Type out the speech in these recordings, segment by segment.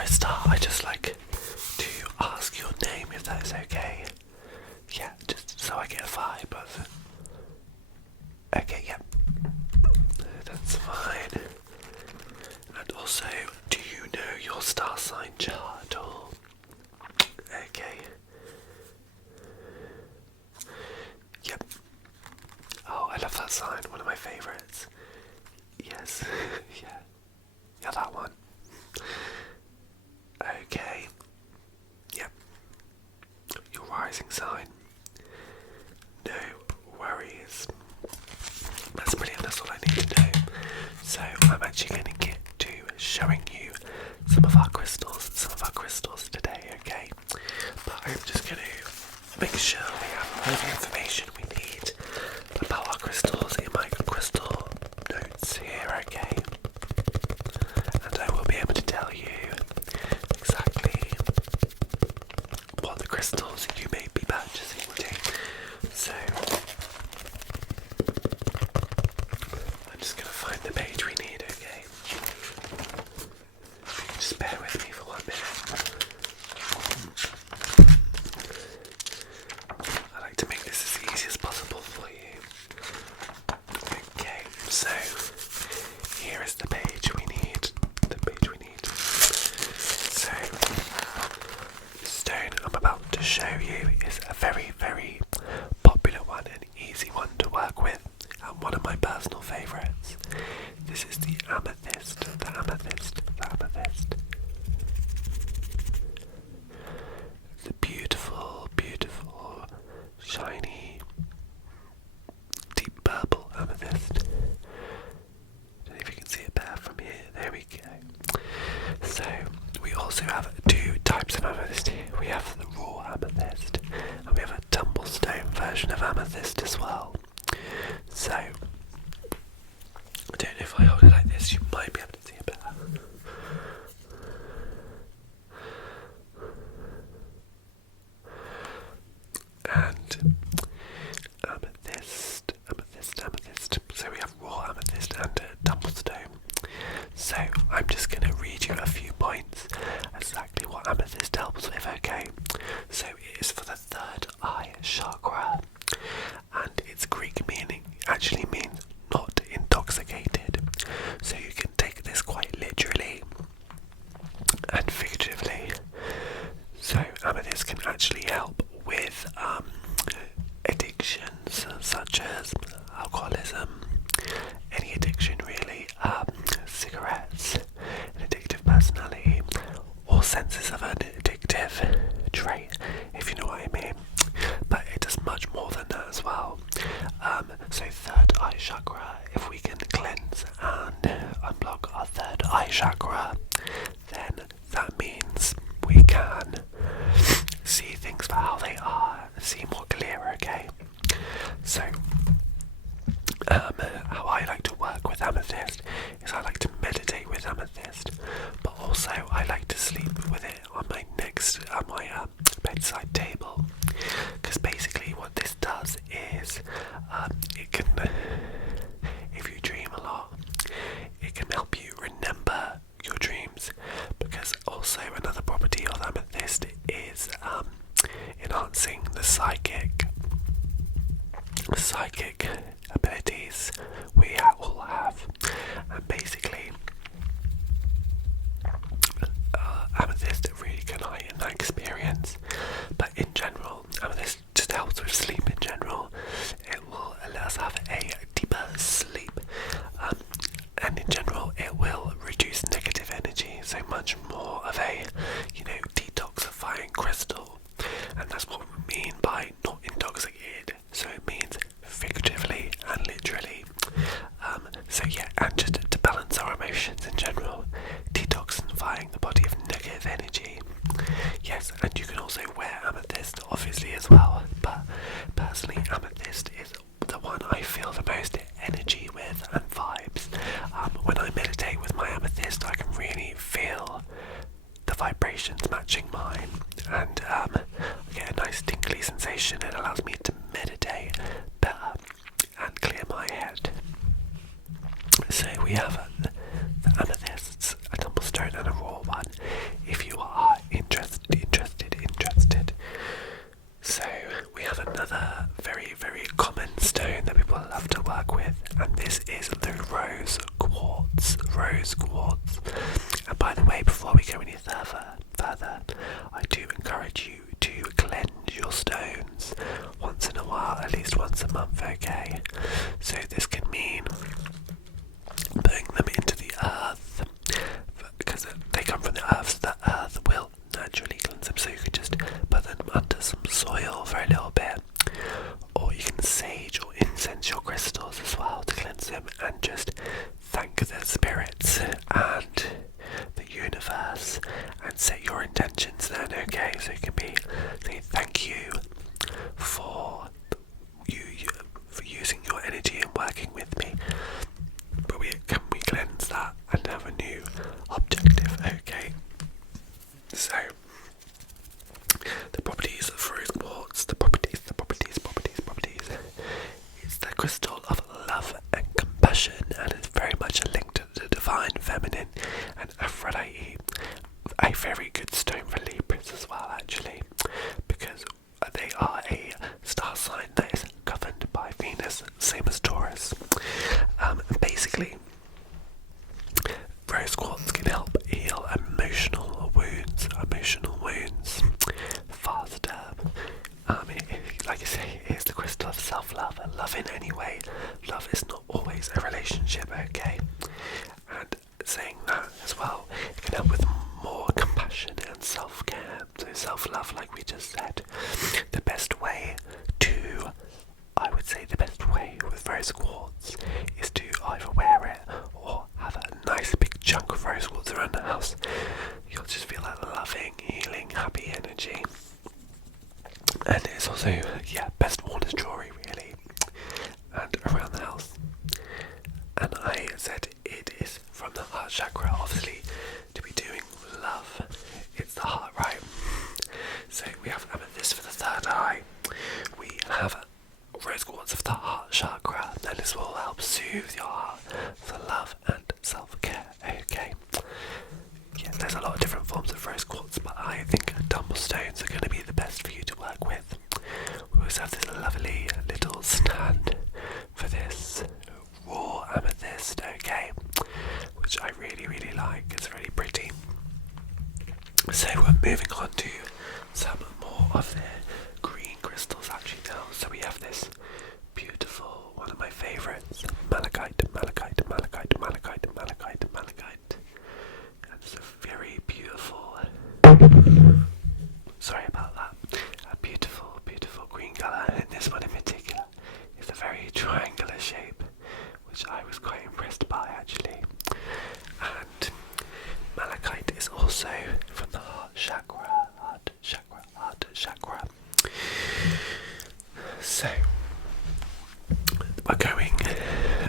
I start, I just like to ask your name if that is okay. Yeah, just so I get a vibe of it. Okay, yeah. That's fine. And also, do you know your star sign chart or? Okay. Yep. Oh, I love that sign, one of my favourites. Yes, yeah. Yeah, that one. Okay. Yep. Your rising sign. No worries. That's brilliant, that's all I need to know. So I'm actually going to get to showing you some of our crystals today, okay? But I'm just going to make sure we have all the information we need about our crystals in my crystal notes here, okay? And I will be able to tell you exactly what the crystals you may be purchasing today. So I'm just going to find the page we need, okay? Just bear with me for 1 minute. I like to make this as easy as possible for you. Okay, so here is the page we need. So, the stone I'm about to show you is a very, very popular one, an easy one to work with, and one of my personal favourites. This is the amethyst. The beautiful, beautiful, shiny, deep purple amethyst. Don't know if you can see it better from here. There we go. So we also have 2 types of amethyst here. We have the raw amethyst, and we have a tumblestone version of amethyst as well. So I don't know if I hold it like this, you might be able to see it better. And amethyst. So we have raw amethyst and tumblestone. So I'm just going to read you a few points exactly what amethyst helps with, okay? So it is for the 3rd eye chakra, and its Greek meaning actually means not intoxicated. So you can take this quite literally and figuratively. So amethyst can actually help with addictions such as alcoholism, any addiction really, cigarettes, an addictive personality, or senses of an addictive trait, if you know what I mean. But it does much more than that as well. So 3rd eye chakra, if we can cleanse and unblock our 3rd eye chakra, then that means we can see things for how they are, see more clear, okay? So how I like to work with amethyst is I like to meditate with amethyst, but also I like to sleep with it on my bedside table, because basically what this does is it can, if you dream a lot, it can help you remember your dreams, because also another property of amethyst is enhancing the psychic abilities we all have, and basically amethyst really can heighten that experience. But in general, amethyst just helps with sleep in general. It will let us have a deeper sleep, and in general it will reduce negative energy, so much more of a detoxifying crystal. And that's what we mean by not intoxicated, so it means figuratively and literally. So yeah, and just to balance our emotions in general, detoxifying the body of negative energy. Yes, and you can also wear amethyst obviously as well, but personally amethyst is the one I feel the most energy with and vibes. When I meditate with my amethyst, I can really feel the vibrations matching mine, and I get a nice tingly sensation. It allows me to meditate better and clear my head. So we have the amethysts, a tumblestone and a raw one. If go any further, I do encourage you to cleanse your stones once in a while, at least once a month, okay? So this can mean putting them into the earth, because they come from the earth, so the earth will naturally cleanse them. So you can just put them under some soil for a little bit, or you can sage or incense your crystals as well to cleanse them, and just thank the spirits and the universe and set your intentions then, okay? So you can be saying thank you for for using your energy and working with me, but can we cleanse that and have a new objective, okay? So the properties of rose quartz, the properties. It's the crystal of love and compassion, and it's very much linked to the divine feminine and Aphrodite. A very good stone for Libras as well, actually, because they are a star sign that is governed by Venus, same as Taurus. Basically, rose quartz can help heal emotional wounds faster. Like I say, it is the crystal of self-love and love in any way. Love is not always a relationship, okay? And saying that as well, it can help with more compassion and self-care. So self-love, like we just said, I would say the best way with rose quartz is to either wear it or have a nice big chunk of rose quartz around the house. You'll just feel that loving, healing, happy energy. And it's also, best worn as jewellery, really, and around the house. And I said it is from the heart chakra, obviously, to be doing love. It's the heart, right? So we have amethyst for the third eye. We have rose quartz of the heart chakra, and this will help soothe your heart for love and self-care, okay? Yeah, there's a lot of different forms of rose quartz, but I think tumble stones are going to be the best for you to work with. We also have this lovely little stand for this raw amethyst, okay, which I really, really like. It's really pretty. So we're moving on to some more of the green crystals actually now. So we have this beautiful, one of my favourites, malachite. It's a very beautiful, sorry about that, a beautiful, beautiful green colour, and this one in particular is a very triangular shape, which I was quite impressed by actually. And malachite is also from the heart chakra. So we're going,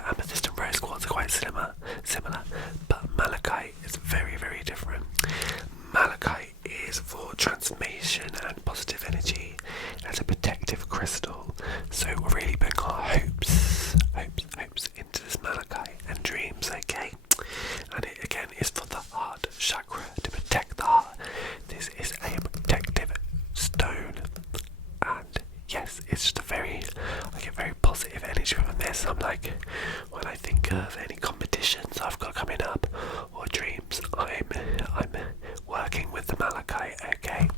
amethyst and rose quartz are quite similar, but malachite is very, very different. Malachite is for transformation and positive energy. It's a protective crystal, so we're really putting our hopes into this malachite and dreams, okay? And it again is for the heart chakra, to protect the heart. This is a protective stone, and yes, it's just I get very positive energy from this. I'm like, when I think of any competitions I've got coming up or dreams, I'm working with the malachite, okay?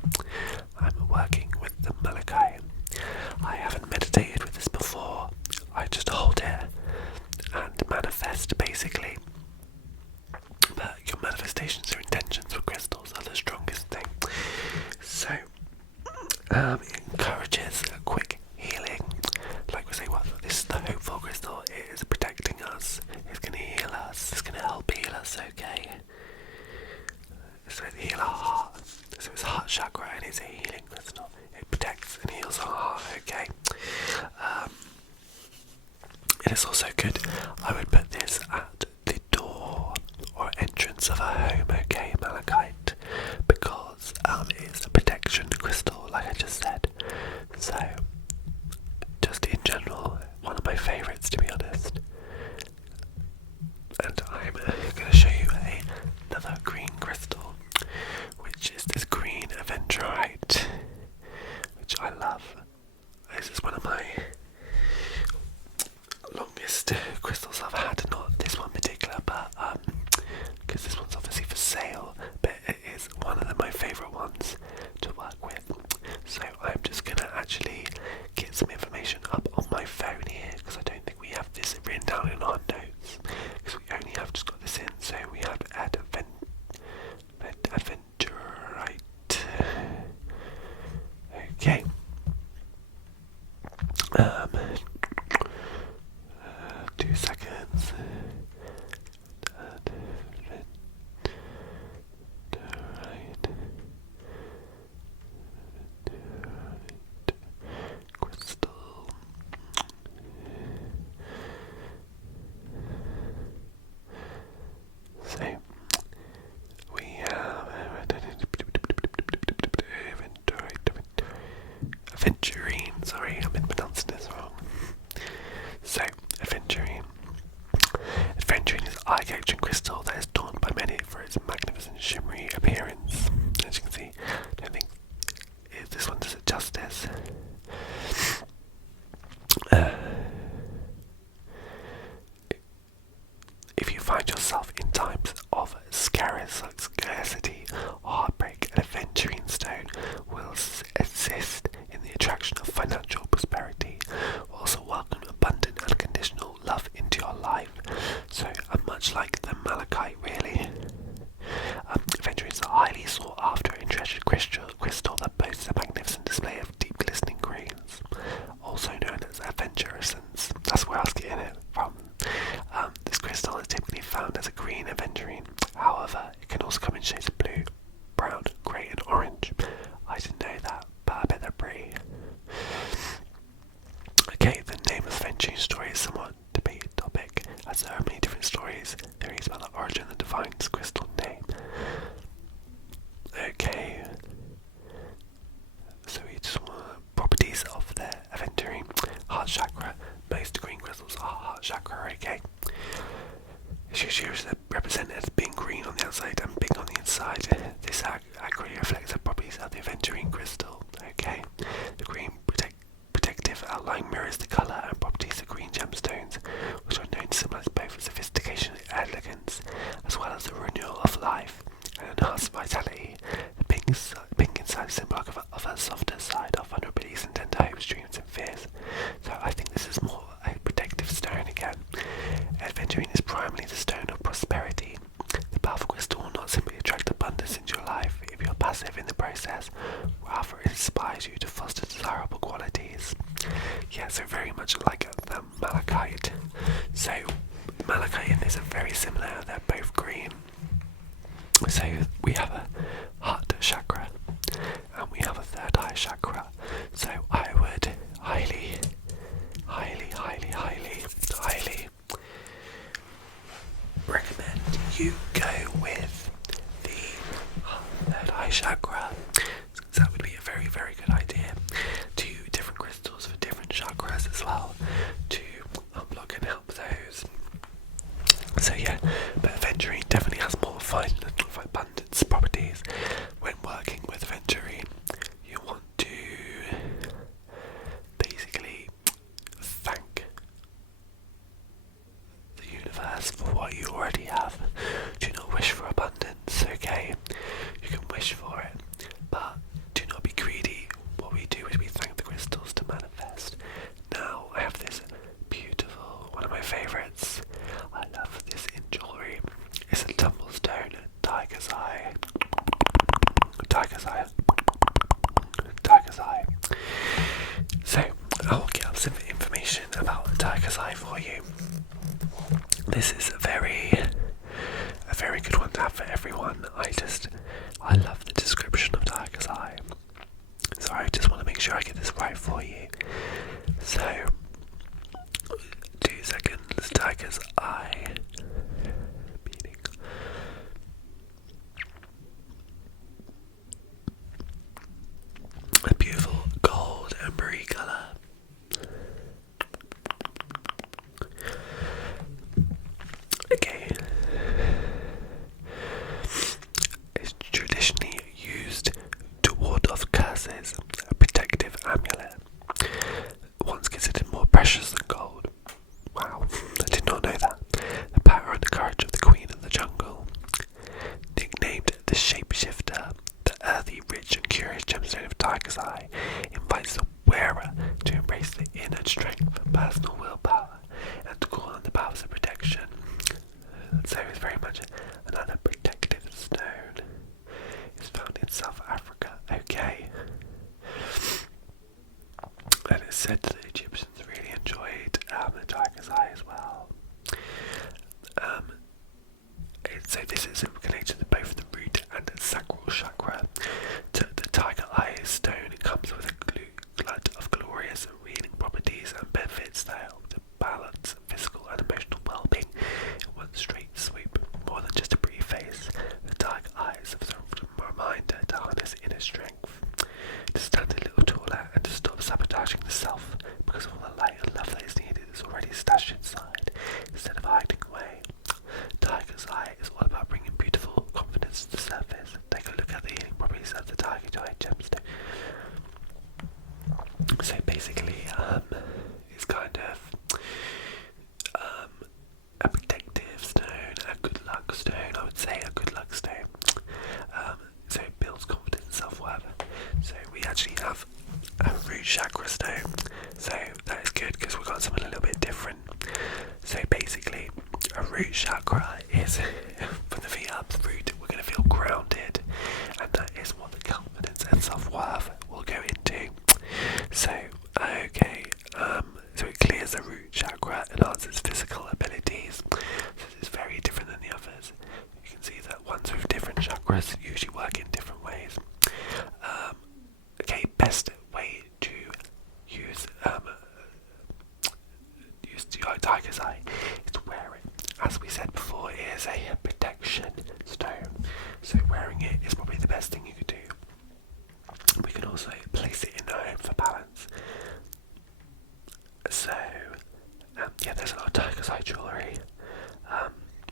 I'm working with the malachite. I haven't meditated with this before. I just hold it and manifest, basically. But your manifestations or intentions with crystals are the strongest thing. So, it encourages a quick healing. Like we say, this is the hopeful crystal. It is protecting us. It's going to heal us. It's going to help heal us, okay? It's going to heal our heart. So it's heart chakra, and it's a healing crystal. It protects and heals our heart, okay? It is also good. I would put this at the door or entrance of a home, okay, malachite, because it's a protection crystal, like I just said. highly sought after and treasured crystal that boasts a magnificent display of deep glistening greens, also known as aventuressence. That's where I was getting it from. This crystal is typically found as a green aventurine. However, it can also come in shades of blue, brown, grey and orange. I didn't know that, but I bet they're pretty. Okay, the name of the aventurine story is somewhat debated topic, as there are many different stories, theories about the origin that define this crystal name. Okay, so we just want properties of the aventurine. Heart chakra. Most green crystals are heart chakra, okay? It's usually represented as being green on the outside and pink on the inside. This accurately reflects the properties of the aventurine crystal, okay? The green protective outline mirrors the colour and properties of green gemstones, which are known to symbolize both sophistication and elegance, as well as the renewal of life and enhanced vitality. The pink inside is symbolic of a softer side of vulnerabilities and tender hopes, dreams and fears. So I think this is more a protective stone again. Aventurine is primarily the stone of prosperity. The powerful crystal will not simply attract abundance into your life if you're passive in the process, rather it inspires you to foster desirable qualities. Yeah, so very much like the malachite. So malachite and this are very similar, they're both green. So we have a heart chakra and we have a third eye chakra. So I would highly recommend you go with the third eye chakra. So that would be a very, very good idea. 2 different crystals for different chakras as well to unblock and help those. So yeah, but aventurine definitely has more abundance properties. When working with aventurine, you want to basically thank the universe for what you already have. Do not wish for abundance, okay? You can wish for it, but do not be greedy. What we do is we thank the crystals to manifest. Now I have this beautiful, one of my favourites. I love this in jewellery. It's a tumblestone, tiger's eye. Tiger's eye. Tiger's eye. So I'll get up some information about the tiger's eye for you. This is a very good one to have for everyone. I love the description of tiger's eye. So I just want to make sure I get this right for you. So 2 seconds, tiger's eye. Meaning. A beautiful gold ambery colour. Okay. It's traditionally used to ward off curses, a protective amulet. Once considered more precious than gold. Wow, I did not know that. The power and the courage of the Queen of the Jungle. Nicknamed the Shapeshifter, the earthy, rich and curious gemstone of Tiger's Eye invites the wearer to embrace the inner strength, personal willpower, and to call on the powers of protection. So it's very much another protective stone. It's found in South Africa, okay. And it's said that the Egyptians really enjoyed the tiger's eye as well. So this is connected to both the root and the sacral chakra. The tiger eye stone comes with a glut of glorious healing properties and benefits that help to balance physical and emotional well-being in one straight sweep. More than just a pretty face, the tiger eye is a reminder to harness inner strength, to stand a little taller and to stop sabotaging the self, usually work in different ways. Okay, best way to use the tiger's eye is to wear it. As we said before, it is a protection stone, so wearing it is probably the best thing you could do. We can also place it in the home for balance. So, yeah, there's a lot of tiger's eye jewellery,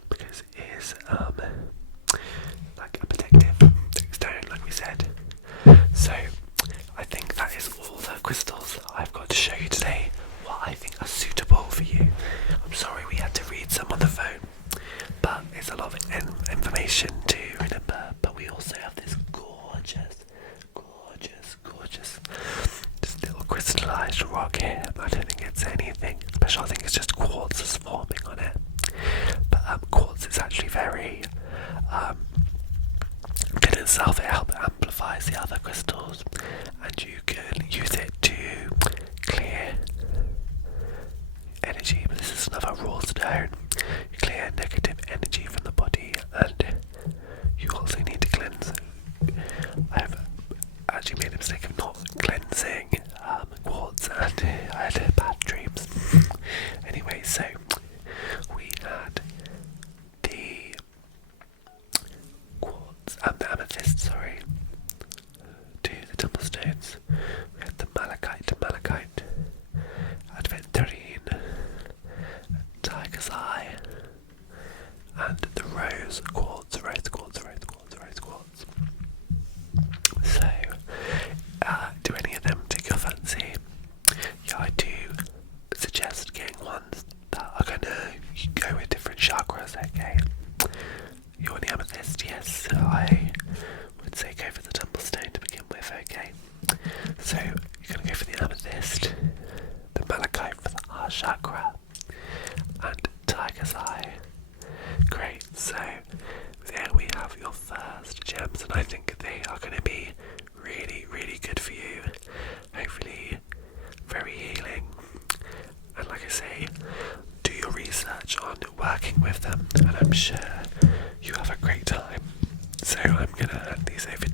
because it is like a protective stone, like we said. So, I think that is all the crystals I've got to show you today, what I think are suitable for you. I'm sorry we had to read some on the phone, but it's a lot of information to remember. But we also have this gorgeous just little crystallized rock here. I don't think it's anything special. I think it's just quartz that's forming on it. But quartz is actually very good in itself. It amplifies the other crystals, and you can use it to clear energy. But this is another raw stone. You clear negative energy from the body, and you also need to cleanse. I've actually made a mistake of not cleansing quartz, and I had bad dreams. Anyway, so we had the quartz and the amethyst, sorry, to the temple stones. We had the malachite, adventurine, tiger's eye, and the rose quartz. So, do any of them take your fancy? Yeah, I do suggest getting ones that are gonna go with different chakras, okay? You want the amethyst? Yes, I would say go for the temple stone to begin with, okay? So, you're gonna go for the amethyst, the malachite for the heart chakra, and tiger's eye. Great, so there we have your first gems, and I think they are going to be really good for you. Hopefully very healing, and like I say, do your research on working with them, and I'm sure you have a great time. So I'm going to hand these over